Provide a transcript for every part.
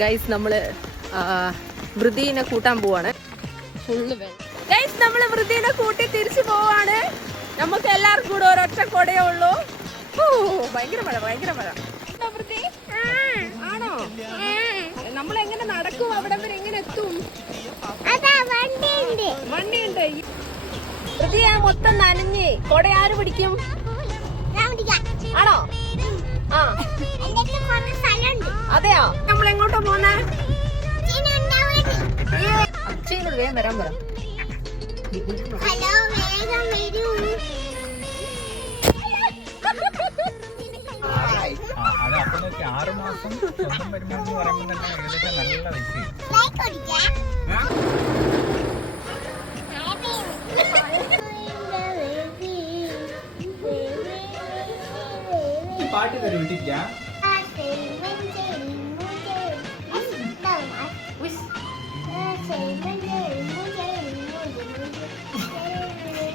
Guys നമ്മൾ വൃതിനെ കൂട്ടാൻ പോവാണ്. ഫുള്ള് ഗൈസ് നമ്മൾ വൃതിനെ കൂട്ടി തിരിച്ചു പോവാണ്. നമുക്ക് എല്ലാവർക്കും കൂടെ ഒരൊറ്റ കൊടയേ ഉള്ളൂ. ഭയങ്കര മഴ ഭയങ്കര മഴ. വൃതി? ആണോ? നമ്മൾ എങ്ങനെ നടക്കും? അവിടെ വരെ എങ്ങനെ എത്തും? വണ്ടിയുണ്ട്. വൃതിയാ മൊത്തം നനഞ്ഞ് കൊട ആര് പിടിക്കും? ആണോ? ആ. അച്ഛനോട് വേഗം വരാൻ പറ. അത് അപ്പൊ നോക്കി ആറ് മാസം സ്വന്തം വരുമാനം എന്ന് പറയുമ്പോൾ തന്നെ ഏകദേശം നല്ല പൈസ പാട്ട് തരും വീട്ടില്ല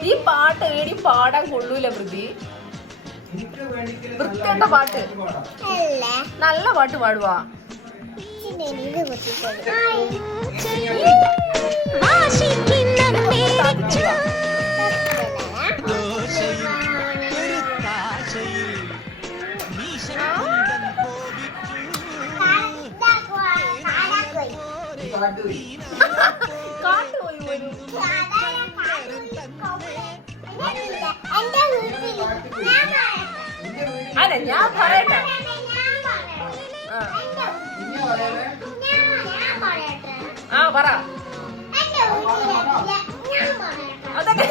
ഈ പാട്ട് ഏടി പാടാൻ കൊള്ളൂല വൃതി വൃത്തിയുടെ പാട്ട്. നല്ല പാട്ട് പാടുവാ. കാട്ട് പറയട്ടെ ഞാൻ പറയട്ടെ. ആ പറ. അതൊക്കെ